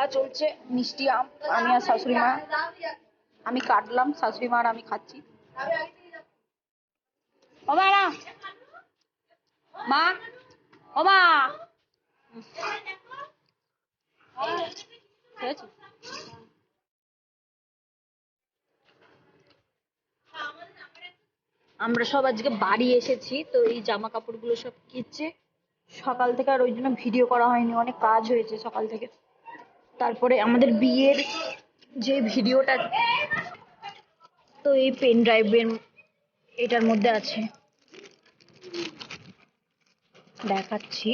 খাওয়া চলছে, মিষ্টি আম, আমি আর শাশুড়ি মা। আমি কাটলাম, শাশুড়ি মা আর আমি খাচ্ছি। ও মা মা। ও মা। আমরা সব আজকে বাড়ি এসেছি, তো এই জামা কাপড়গুলো সব কিচ্ছে সকাল থেকে আর ওই জন্য ভিডিও করা হয়নি, অনেক কাজ হয়েছে সকাল থেকে। তারপরে আমাদের বিয়ের যে ভিডিওটা, তো এই পেন ড্রাইভের এটার মধ্যে আছে। দেখাচ্ছি।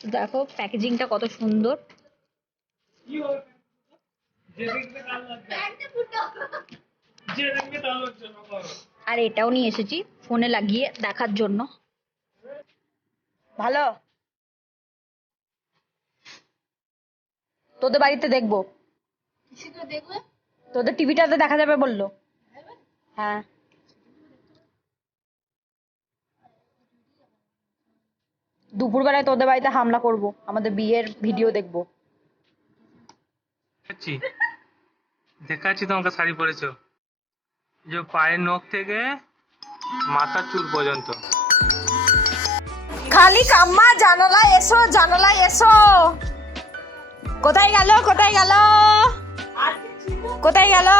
দেখো প্যাকেজিংটা কত সুন্দর। আর এটাও নিয়ে এসেছি, ফোনে লাগিয়ে দেখার জন্য। ভালো? তোদের বাড়িতে দেখব। তোদের টিভিটাতে দেখা যাবে বলল। হ্যাঁ। দুপুরবেলায় তোদের বাড়িতে হামলা করব। আমাদের বিয়ের ভিডিও দেখব। দেখাচ্ছি দেখাচ্ছি তোমাকে শাড়ি পরেছো। যে পায়ের নখ থেকে মাথার চুল পর্যন্ত। খালি কাম্মা জানালা এসো জানালা এসো। কোথায় গেল কোথায় গেল? কোথায় গেল?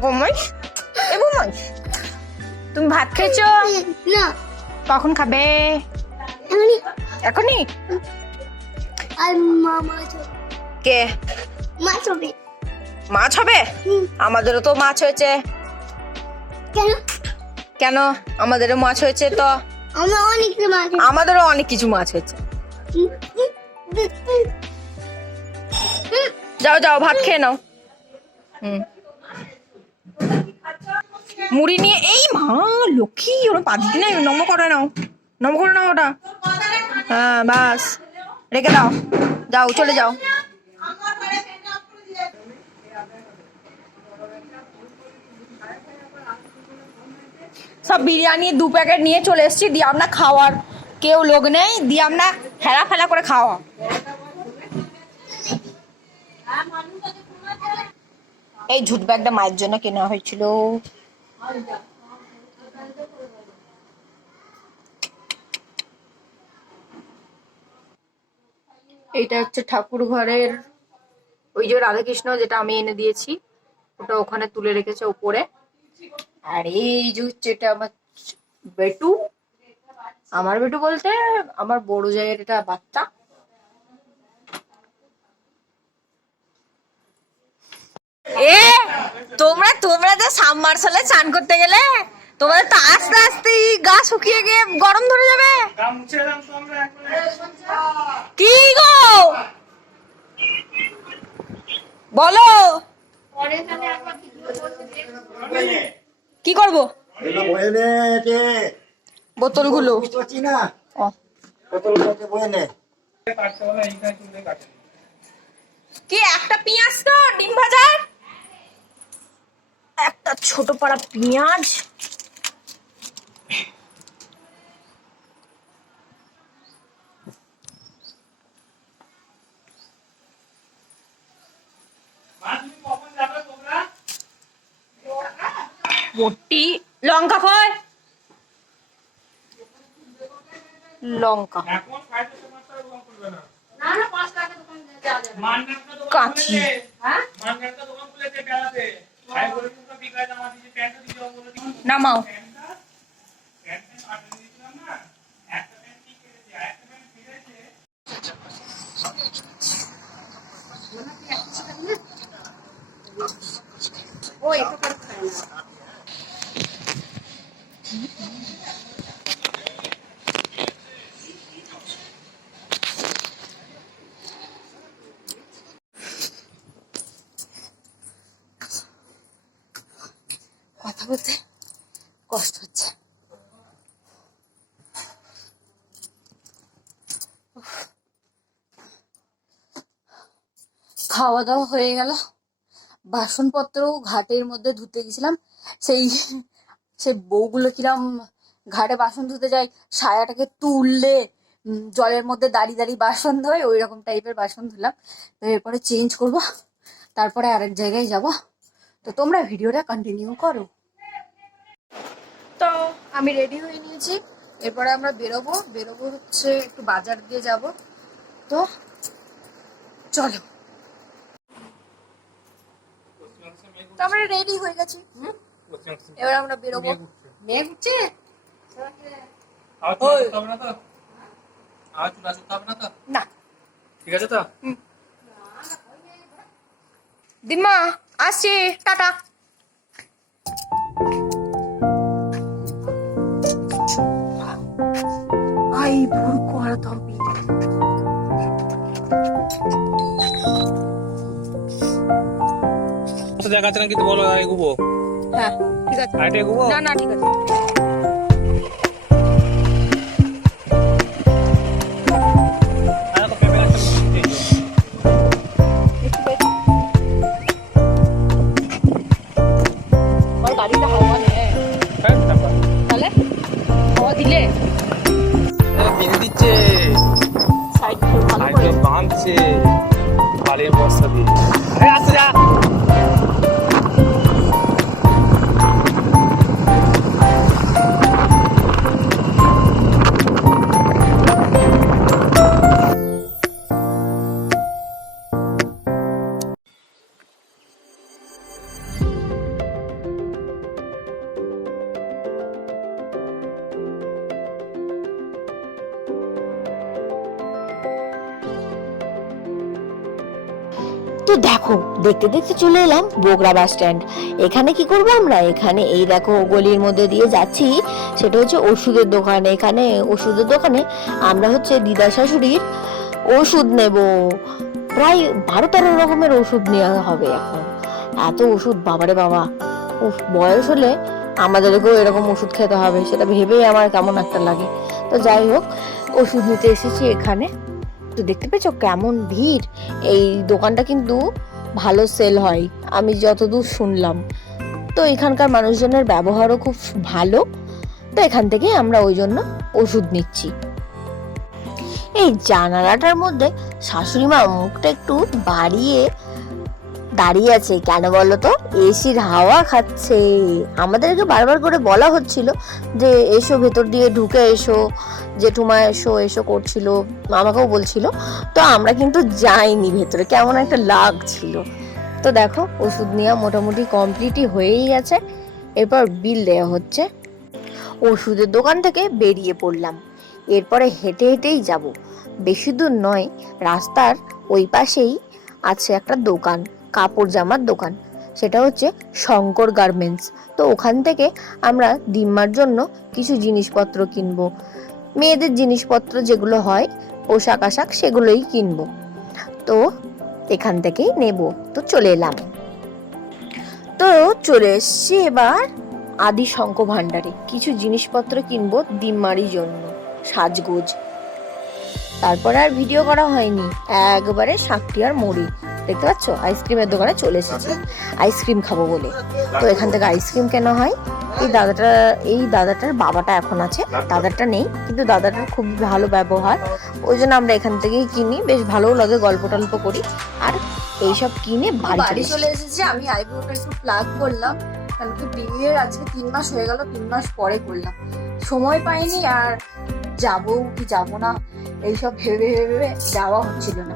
বোমাই এ বোমাই তুমি ভাত খেয়েছো? না। কখন খাবে? এখনই। কে? মাছ হবে। মাছ হবে? আমাদেরও তো মাছ হয়েছে। কেন? কেন? আমাদেরও মাছ হয়েছে তো। অনেক মাছ আমাদেরও অনেক কিছু মাছ হয়েছে। যাও যাও, ভাত খেয়ে নাও। হুম। মুড়ি নিয়ে, এই মা, লক্ষ্মী, ওরা পাঁচ দিতে নাই নম করে নাও। নম করে নাও ওটা। হ্যাঁ বাস। রেখে দাও। যাও, চলে যাও। সব বিরিয়ানি দু প্যাকেট নিয়ে চলে এসেছি। দিয়ে আমরা খাওয়ার কেউ লোক নেই। দিয়ে আমরা ফেলা ফেলা করে খাওয়া। এই ঝুট ব্যাগটা মায়ের জন্য কেনা হয়েছিল। এইটা হচ্ছে ঠাকুর ঘরের ওই যে রাধাকৃষ্ণ যেটা আমি এনে দিয়েছি, ওটা ওখানে তুলে রেখেছে উপরে। আর এই যে হচ্ছে এটা আমার বেটু। আমার বেটু বলতে আমার বড় জায়ের এটা বাচ্চা। এ, তোমরা তোমরা যে সাবমার্শালে চান করতে গেলে তোমাদের তো আস্তে আস্তে গা শুকিয়ে গিয়ে গরম ধরে যাবে। কি গো? বলো। কি করব বোতলগুলো। কি একটা পেঁয়াজ তো ডিম ভাজার একটা ছোট পাড়া পেঁয়াজ? বটি লঙ্কা কয় লঙ্কা। কাঁচি। নামাও। কথা বলতে কষ্ট হচ্ছে। খাওয়া দাওয়া হয়ে গেল। বাসনপত্র ঘাটের মধ্যে ধুতে গেছিলাম। সেই সেই বউগুলো কিরম ঘাটে বাসন ধুতে যাই সায়াটাকে তুললে জলের মধ্যে দাঁড়িয়ে দাঁড়িয়ে বাসন ধোয় ওই রকম টাইপের বাসন ধুলাম। তো এরপরে চেঞ্জ করব, তারপরে আরেক জায়গায় যাব। তো তোমরা ভিডিওটা কন্টিনিউ করো। তো আমি রেডি হয়ে নিয়েছি। এরপরে আমরা বেরোবো। বেরোবো হচ্ছে একটু বাজার দিয়ে যাব। তো চলো। তো আমরা রেডি হয়ে গেছি। এবার আমরা বেরোবো। মেঘ উঠছে। না ঠিক আছে তো? দিম্মা আসছি। টাটা। আই ভুল করা তবে তো দেখাচ্ছে না কিন্তু বলো এগুবো হ্যাঁ ঠিক আছে। না না ঠিক আছে। দেখতে দেখতে চলে এলাম বগরা বাস স্ট্যান্ড। এখানে কি করব আমরা? এখানে এই দেখো গলির মধ্যে দিয়ে যাচ্ছি। সেটা হচ্ছে ওষুধের দোকান। এখানে ওষুধের দোকানে আমরা হচ্ছে দিদা শাশুড়ির ওষুধ নেব। প্রায় বারো তেরো রকমের ওষুধ নেওয়া হবে এখন। এত ওষুধ, বাবারে বাবা। উফ, বয়স হলে আমাদেরকেও এরকম ওষুধ খেতে হবে, সেটা ভেবেই আমার কেমন একটা লাগে। তো যাই হোক, ওষুধ নিতে এসেছি এখানে। তো দেখতে পেয়েছ কেমন ভিড়? এই দোকানটা কিন্তু ভালো সেল হয়, আমি যতদূর শুনলাম। তো এখানকার মানুষজনের ব্যবহারও খুব ভালো, তো এখান থেকে আমরা ওই জন্য ওষুধ নিচ্ছি। এই জানালাটার মধ্যে শাশুড়ি মা মুখটা একটু বাড়িয়ে দাঁড়িয়ে আছে। কেন বলো তো? এসির হাওয়া খাচ্ছে। আমাদেরকে বারবার করে বলা হচ্ছিল যে, এসো, ভেতর দিয়ে ঢুকে এসো। জেঠুমা এসো এসো করছিল। আমাকেও বলছিল। তো আমরা কিন্তু যাইনি ভেতরে। কেমন একটা লাগছিল। তো দেখো, ওষুধ নেওয়া মোটামুটি কমপ্লিটই হয়েই গেছে। এরপর বিল দেওয়া হচ্ছে। ওষুধের দোকান থেকে বেরিয়ে পড়লাম। এরপরে হেঁটে হেঁটেই যাব। বেশি দূর নয়, রাস্তার ওই পাশেই আছে একটা দোকান। কাপড় জামার দোকান। সেটা হচ্ছে শঙ্কর গার্মেন্টস। তো ওখান থেকে আমরা ডিম্মার জন্য কিছু জিনিসপত্র কিনবো। মেয়েদের জিনিসপত্র যেগুলো হয়, পোশাক আশাক সেগুলোই কিনবো। তো এখান থেকেই নেব। তো চলে এলাম। তো চলে এসছি এবার আদি শঙ্খ ভাণ্ডারে। কিছু জিনিসপত্র কিনবো দিম্মারির জন্য। সাজগোজ। তারপরে আর ভিডিও করা হয়নি। একবারে শাকটিয়ার মুড়ি দেখতে পাচ্ছ? আইসক্রিমের দোকানে চলে এসেছি। আইসক্রিম খাব বলে। তো এখান থেকে আইসক্রিম কেনা হয়? এই দাদাটা এই দাদাটার বাবাটা এখন আছে। দাদাটা নেই কিন্তু দাদাটার খুব ভালো ব্যবহার। ওই জন্য আমরা এখান থেকেই কিনি। বেশ ভালোও লাগে গল্প টল্প করি। আর এইসব কিনে বাড়ি চলে এসেছি। আমি আইব্রোটা একটু প্লাগ করলাম। কারণ কি বিয়ের আজকে তিন মাস হয়ে গেল তিন মাস পরে করলাম। সময় পাইনি আর যাব কি যাব না এইসব ভেবে ভেবে যাওয়া হচ্ছিল না।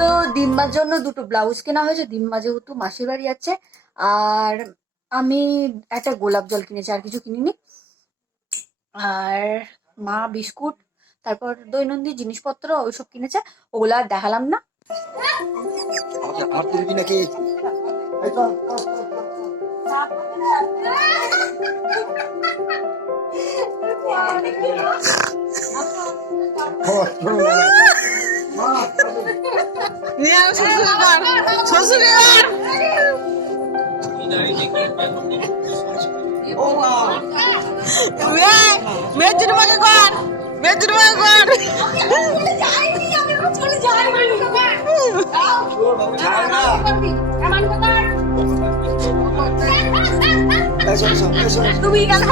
তো দিনমার জন্য দুটো ব্লাউজ কেনা হয়েছে। দিনমা যেহেতু মাসির বাড়ি যাচ্ছে আর আমি একটা গোলাপ জল কিনেছি আর কিছু কিনিনি। আর মা বিস্কুট তারপর দৈনন্দিন জিনিসপত্র ওইসব কিনেছে ওগুলো আর দেখালাম না। নাকি ও মা, ছাড় না। এসো এসো এসো তুমি কেন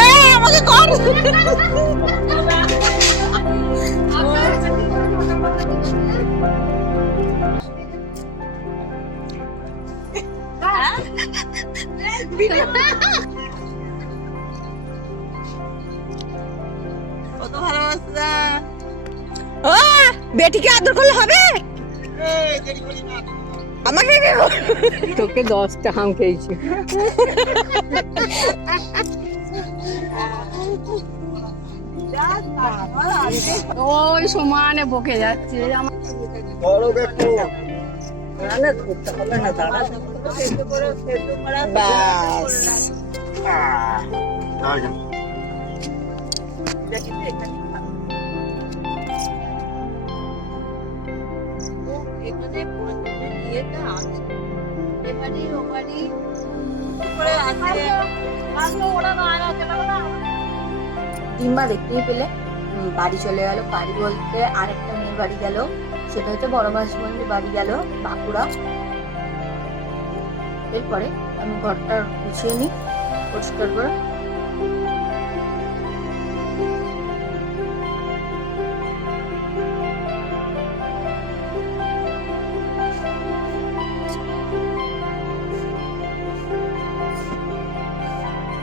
এই আমাকে কর। কত ভালোবাসা ও বেটিকে আদর করলে হবে? আমাকে তোকে দশটা হাম খেয়েছি। ওই সমানে বকে যাচ্ছে। আমার বড় বেটু ডিম্বা দেখতেই পেলে। বাড়ি চলে গেল। বাড়ি বলতে আরেকটা মেয়ের বাড়ি গেল। সেটা হচ্ছে বড় মাসবন্দির বাড়ি গেল, বাঁকুড়া। এরপরে আমি ঘরটা গুছিয়ে নিই, পরিষ্কার করে।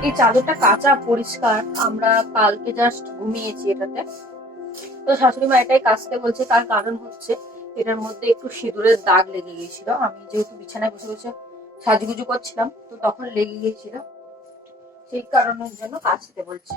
এই চাদরটা কাঁচা, পরিষ্কার, আমরা কালকে জাস্ট ঘুমিয়েছি এটাতে। তো শাশুড়ি মা এটাই কাচতে বলছে, তার কারণ হচ্ছে এটার মধ্যে একটু সিঁদুরের দাগ লেগে গিয়েছিল। আমি যেহেতু বিছানায় বসে বসে সাজগুজু করছিলাম তো তখন লেগে গিয়েছিল। সেই কারণের জন্য কাচতে বলছে।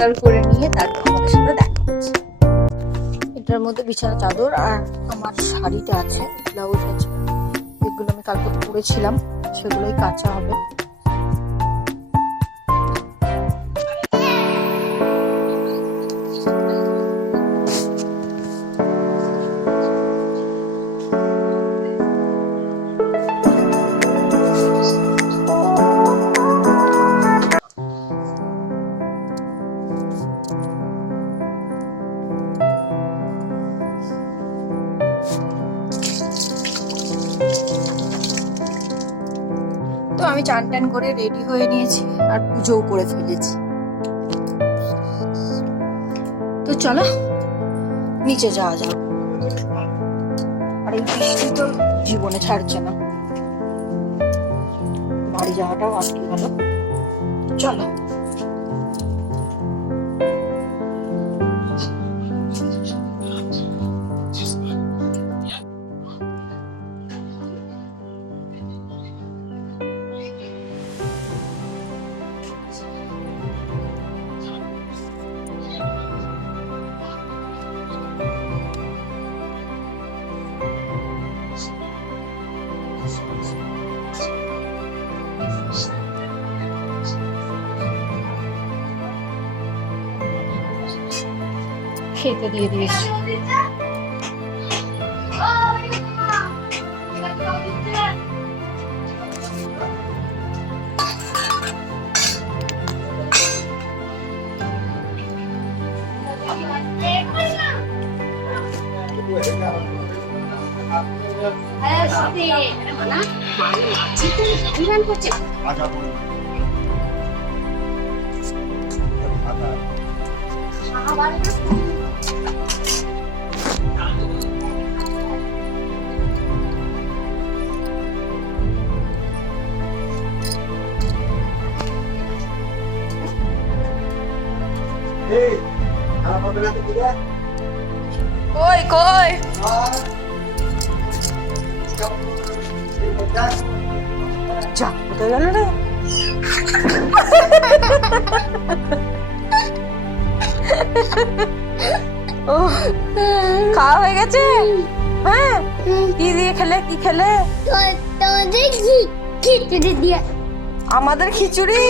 পরিষ্কার করে নিয়ে তারপর আমাদের সাথে দেখা হচ্ছে। এটার মধ্যে বিছানা চাদর আর আমার শাড়িটা আছে, ব্লাউজ আছে। এগুলো আমি কালকে পরেছিলাম, সেগুলোই কাঁচা হবে। আমি চান টান করে রেডি হয়ে নিয়েছি আর পুজোও করে ফেলেছি। তো চলো, নিচে যাওয়া যাক। আর এই বৃষ্টি তো জীবনে ছাড়ছে না। বাড়ি যাওয়াটাও আটকে ভালো। চলো। খেতে দিয়ে দিয়েছি। আচ্ছা কই কই? আর যা কোথায় গেল রে? ও খাওয়া হয়ে গেছে? হ্যাঁ? কি দিয়ে খেলে কি খেলে? আমাদের খিচুড়ি?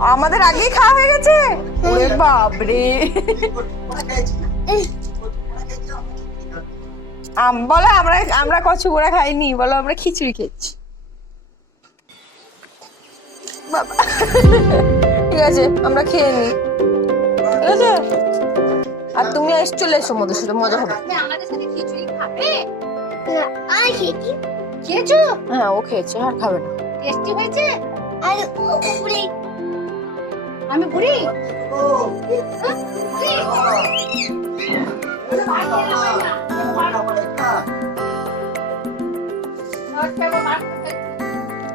আমাদের আগেই খাওয়া হয়ে গেছে? ওরে বাপরে। আম- বলো আমরা আমরা কচু বড়া খাইনি বলো আমরা খিচুড়ি খেয়েছি। বাবা। ঠিক আছে আমরা খেয়ে নি ঠিক আছে? আর তুমি এসে চলে এসো মধ্যে সাথে মজা হবে। আমাদের সাথে খিচুড়ি খাবে? আমি খেয়েছি। খেয়েছো? হ্যাঁ ও খেয়েছে আর খাবে না। টেস্টি হয়েছে? আর ও উপরে আমি বুড়ি?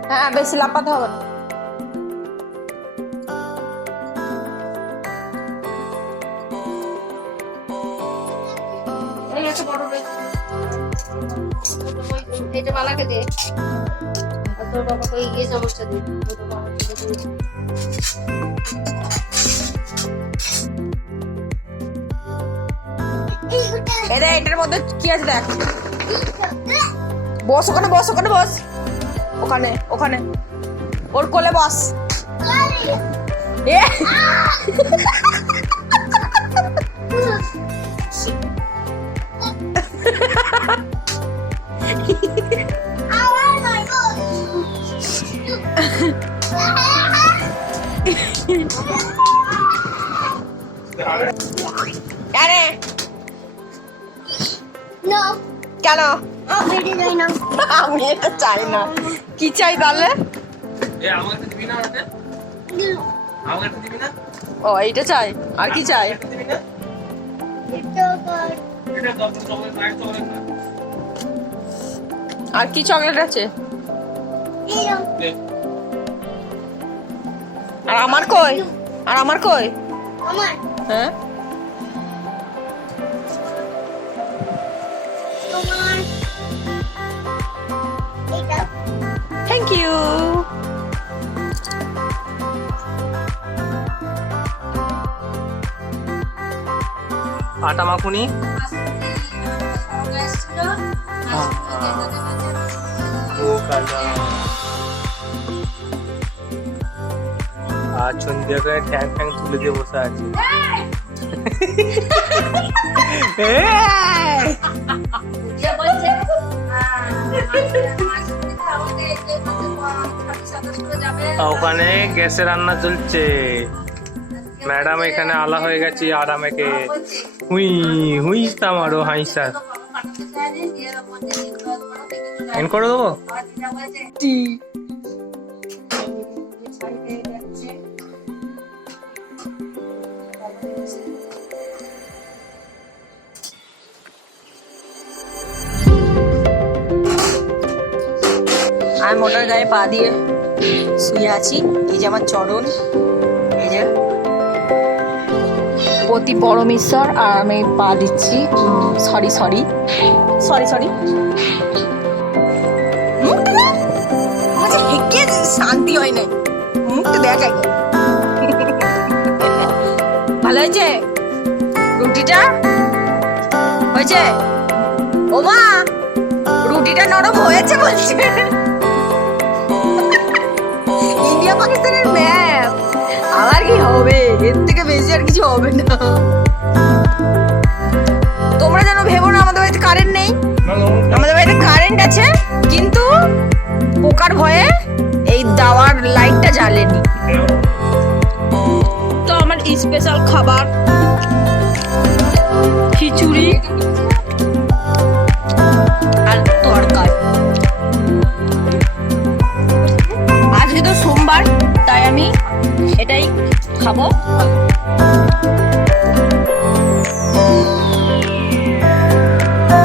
হ্যাঁ বেশি লাপাতে হবে এটা বালাকে দে। তোর তোর এরে এটার মধ্যে কি আছে দেখ? বস ওখানে বস ওখানে বস। ওখানে ওখানে। ওর কোলে বস। এ! আরে। No, কেন? আমি এটা চাই না। কি চাই তাহলে? ও এইটা চাই। আর কি চাই? আর কি চকলেট আছে? আর আমার কই? আর আমার কই? আমার। হ্যাঁ তোমার এটা থ্যাংক ইউ আটা মাখুনি ও কালা আর সন্ধ্যা করে ঠ্যাং ঠ্যাং তুলে দিয়ে বসে আছে। ওখানে গ্যাসে রান্না চলছে। ম্যাডাম এখানে আলা হয়ে গেছি গেছে আরামেকে হুই হুই তামারো হাইসা এন করে দেবো? আমি মোটার গায়ে পা দিয়ে শুয়ে আছি। এই যে আমার চরণ। এই যে। পতি পরমেশ্বর আর আমি পা দিচ্ছি। Sorry sorry. Sorry sorry. শান্তি হয় নাই। মুখটা দেখ ভালো হয়েছে? রুটিটা? হয়েছে? ও মা রুটিটা নরম হয়েছে বলছে। ইন্ডিয়া পাকিস্তানের ম্যাপ আবার কি হবে? এর থেকে বেশি আর কিছু হবে না। তোমরা যেন ভেবো না আমাদের বাড়িতে কারেন্ট নেই। আমাদের বাড়িতে কারেন্ট আছে কিন্তু পোকার ভয়ে এই দাওয়ার লাইটটা জ্বালেনি। তো আমার স্পেশাল খাবার খিচুড়ি। খাব